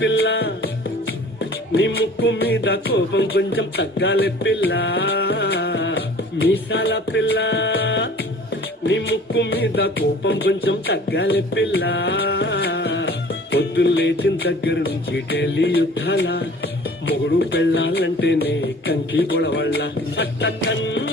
పిల్ల నీ ముక్కు మీద కోపం కొంచెం తగ్గాలి పిల్ల మీసాల పిల్ల నీ ముక్కు మీద కోపం కొంచెం తగ్గాలి పిల్ల పొద్దు లేచిన దగ్గర నుంచి ఢిల్లీ యుద్ధాల మొగుడు పెళ్ళాలంటేనే కంకి గొడవళ్ళ అట్ట కన్న